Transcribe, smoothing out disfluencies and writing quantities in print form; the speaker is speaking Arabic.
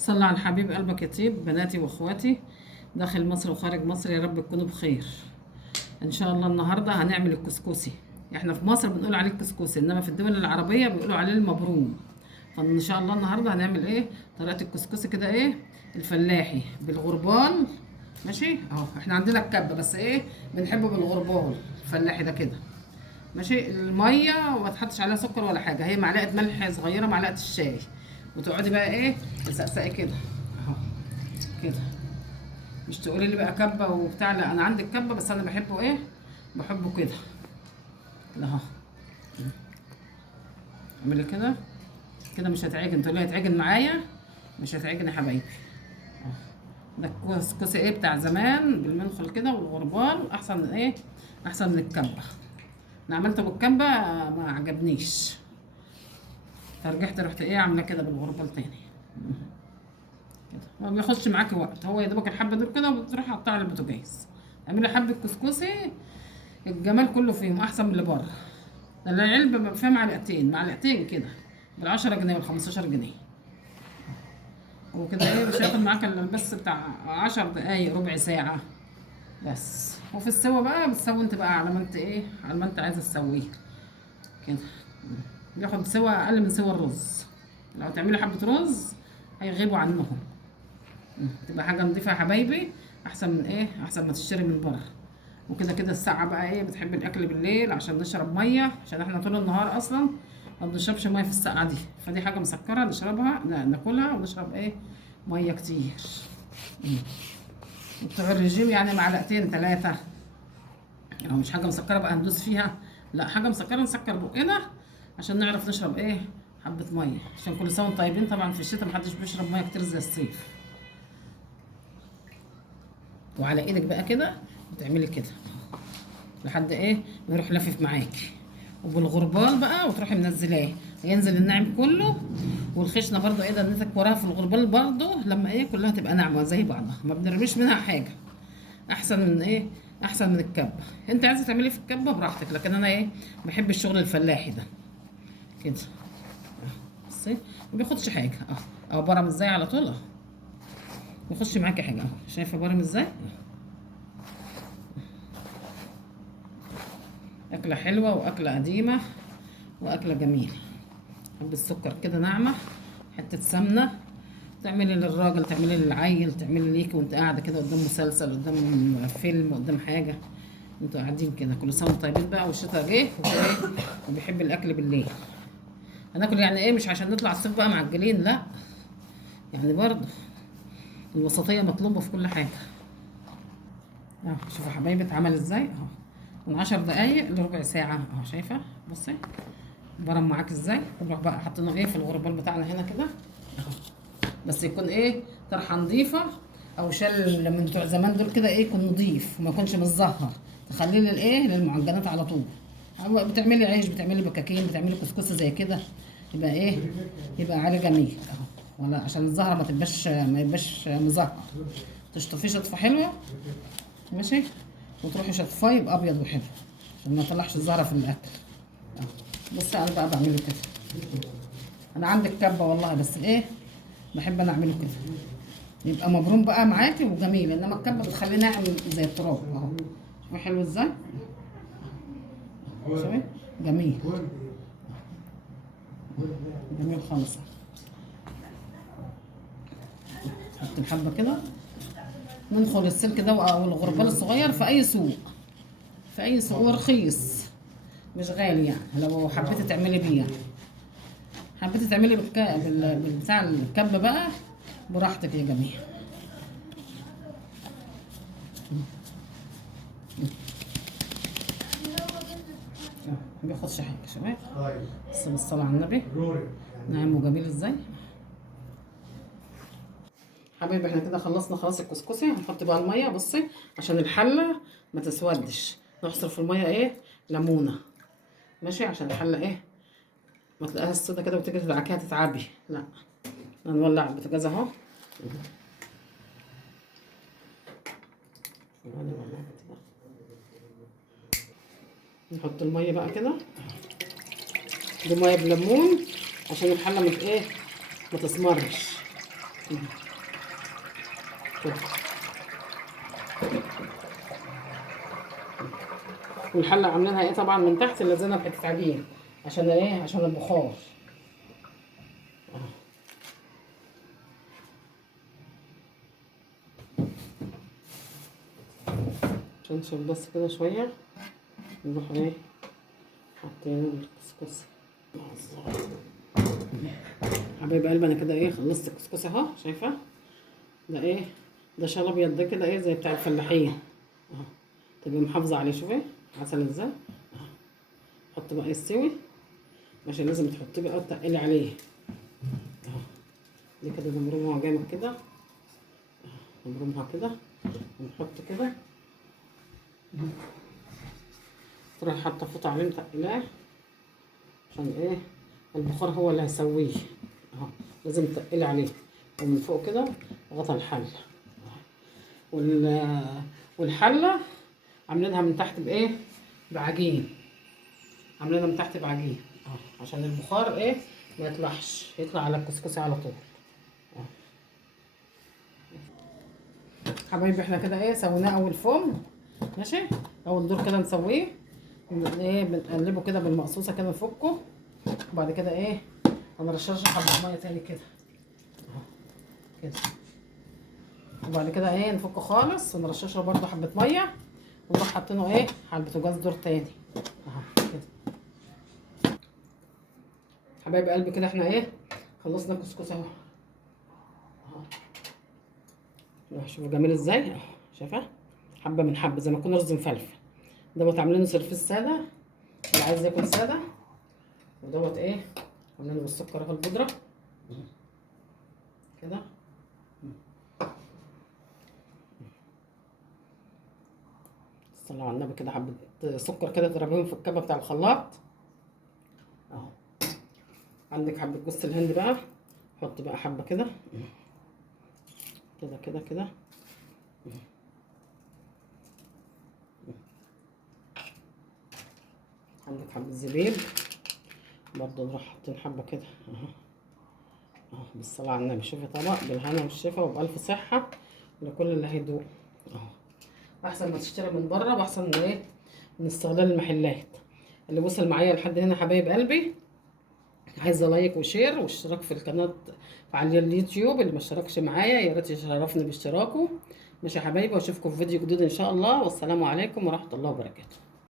صلى على الحبيب قلبك يطيب. بناتي واخواتي داخل مصر وخارج مصر، يا رب تكونوا بخير ان شاء الله. النهارده هنعمل الكسكسي. احنا في مصر بنقول عليه الكسكسي، انما في الدول العربيه بيقولوا عليه المبروم. فان شاء الله النهارده هنعمل ايه؟ طريقه الكسكسي كده، ايه؟ الفلاحي بالغربال. ماشي اهو، احنا عندنا الكبه بس ايه، بنحبه بالغربال الفلاحي ده كده. ماشي. الميه وما تحطش عليها سكر ولا حاجه، هي معلقه ملح صغيره، معلقه الشاي، وتقعدي بقى ايه، تسقسقي كده اهو كده. مش تقولي لي بقى كبه وبتاع، لا انا عندي الكبه بس انا بحبه ايه، بحبه كده اهو. اعملي كده كده، مش هتعجن. تقولي هتعجن معايا، مش هتعجن يا حبايبي. ده الكسكسي ايه بتاع زمان بالمنخل كده والغربال، احسن من ايه، احسن من الكبه. انا عملته بالكبه ما عجبنيش، فرجعت رحت ايه عامله كده بالغربال تاني كده. ما بياخدش معاكي وقت، هو يا دوبك الحبه دول كده وبتروحي حاطها على البوتاجاز. اعملي حبه كسكسي، الجمال كله فيهم احسن من اللي بره. ده العلبه فيها معلقتين معلقتين كده، بالعشرة جنيه والخمستاشر جنيه. وكده ايه، مش هياخد معاك الا بس بتاع 10 دقايق ربع ساعه بس. وفي السوا بقى بتسوي انت بقى على ما انت ايه، على ما انت عايزه تسويه كده. بياخد سوا اقل من سوا الرز. لو تعملي حبه رز هيغيبوا عنهم. تبقى حاجه نضيفه يا حبايبي، احسن من ايه، احسن ما تشتري من بره. وكده كده الساعه بقى ايه، بتحب الاكل بالليل عشان نشرب ميه، عشان احنا طول النهار اصلا ما بنشربش ميه في الساعه دي. فدي حاجه مسكره نشربها، ناكلها ونشرب ايه، ميه كتير. بتوع الرجيم يعني معلقتين ثلاثه، يعني مش حاجه مسكره بقى هندوس فيها، لا حاجه مسكره نسكر بقنا عشان نعرف نشرب ايه، حبه ميه. عشان كل سنه وانتم طيبين. طبعا في الشتاء محدش بيشرب ميه كتير زي الصيف. وعلى ايدك بقى كده بتعملي كده لحد ايه ما يروح لافف معاكي. وبالغربال بقى وتروحي منزلاه، ينزل الناعم كله. والخشنه برضو ايه، دنيتك وراها في الغربال برضو، لما ايه كلها تبقى ناعمه زي بعضها، ما بنرميش منها حاجه. احسن من ايه، احسن من الكبه. انت عايزه تعملي في الكبه براحتك، لكن انا ايه، بحب الشغل الفلاحي ده كده. بصي ما بياخدش حاجه اهو برم ازاي على طول اهو، ما بياخدش معاكي حاجه اهو. شايفه برم ازاي؟ أكلة حلوة وأكلة قديمة وأكلة جميلة. حب السكر كده ناعمة، حتة سمنة، تعملي للراجل، تعملي للعيل، تعملي ليكي وانت قاعدة كده قدام مسلسل، قدام فيلم، قدام حاجة، انتوا قاعدين كده. كل سنة وانتم طيبين بقى، والشتا جه وبيحب الأكل بالليل. هناكل يعني ايه، مش عشان نطلع الصيف بقى معجلين، لا، يعني برضه الوسطية مطلوبة في كل حاجة. اهو شوفوا يا حبايبي اتعمل ازاي اهو، من 10 دقايق لربع ساعة اهو. شايفة؟ بصي برم معاك ازاي. نروح بقى حاطينه ايه في الغربال بتاعنا هنا كده اهو. بس يكون ايه، طرحه نظيفه، او شال من بتوع زمان دول كده ايه، يكون نظيف وما يكونش متزهر. تخليه للايه، للمعجنات على طول. بتعملي عيش، بتعملي بكاكين، بتعملي كسكسي زي كده، يبقى ايه، يبقى عليه جميل اهو. ولا عشان الزهره ما يبقاش مزهر. تشطفيه شطفه حلوه، ماشي، وتروحي شطفاه يبقى ابيض وحلو، عشان ما يطلعش الزهره في الاكل. بصي انا بقى بعمله كده. انا عندي الكبه والله، بس ايه، بحب انا اعمله كده يبقى مبروم بقى معاكي وجميل. انما الكبه بتخليه ناعم زي التراب اهو. شوفي حلو ازاي، شوفي جميل، جميل خالص. حط الحبه كده، ننخل السلك ده او الغربال الصغير في اي سوق، في اي سوق، ورخيص مش غالي يعني. لو حبيتي تعملي بيه يعني، حبيتي تعملي بالبتاع الكبه بقى براحتك يا جميل. ما بياخدش حاجه شباب. بس بالصلاه على النبي، ناعم وجميل ازاي. حبايبي احنا كده خلصنا خلاص الكسكسي. هنحط بقى الميه، بصي عشان الحله ما تسودش، نعصر في الميه ايه، ليمونه، ماشي، عشان الحله ايه، ما تلاقيها السودا كده وتيجي تدعكيها تتعبي، لا. هنولع البوتاجاز اهو. نحط الميه بقى كده، دي ميه بليمون عشان الحله مت ايه، ما تسمرش. كده. والحله عاملينها ايه طبعا من تحت اللزانه بحته عجين عشان ايه؟ عشان البخار. عشان نشوف بس كده شويه نروح ايه حاطين الكسكسي. حبايب قلبي انا كده ايه خلصت الكسكسي اهو، شايفه ده ايه؟ ده شال ابيض ده كده ايه زي بتاع الفلاحين اهو، تبقي محافظه عليه. شوفي عسل ازاي اهو. حط بقى يستوي ماشي، لازم تحطيه بقى وتقلي عليه اهو. دي كده نبرمها جامد كده اهو، نبرمها كده ونحط كده، تروحي حاطه فوطه عليه متقلاه عشان ايه؟ البخار هو اللي هيسويه اهو، لازم تقلي عليه ومن فوق كده غطا الحله. والحله عاملينها من تحت بايه؟ بعجين، عاملينها من تحت بعجين اهو عشان البخار ايه ما يطلعش، يطلع على الكسكسي على طول اهو. حبايبي احنا كده ايه سويناه اول فوم ماشي، اول دور كده نسويه ايه، بنقلبه كده بالمقصوصه كده نفكه، وبعد كده ايه هنرشرش حبه ميه تاني كده اهو كده، وبعد كده ايه نفكه خالص ونرششه برده حبه ميه، ونروح حاطينه ايه على البوتاجاز دور تاني اهو كده. حبايب قلبي كده احنا ايه خلصنا الكسكسي اهو اهو، شوفوا جميل ازاي اهو، شايفه حبه من حبه زي ما يكون رز مفلفل. دوت عاملينه سرفيس ساده اللي عايز ياكل ساده، ودوت ايه عاملينه بالسكر اهو البودره كده. صلوا على النبي كده، حبه سكر كده تضربيهم في الكبه بتاع الخلاط اهو. عندك حبه جوز الهند بقى، حط بقى حبه كده كده كده كده. عندك حبه زبيب برضه نروح حاطين حبه كده اهو اهو. بالصلاه على النبي، شوفي طبق بالهنا والشفا وبألف صحه لكل اللي هيدوق اهو. احسن ما تشتري من بره، واحسن من ايه من استغلال المحلات. اللي وصل معايا لحد هنا حبايب قلبي عايزه لايك وشير واشتراك في القناه على اليوتيوب، اللي ما اشتركش معايا يا ريت يشرفني باشتراكه. ماشي يا حبايبي، واشوفكم في فيديو جديد ان شاء الله، والسلام عليكم ورحمه الله وبركاته.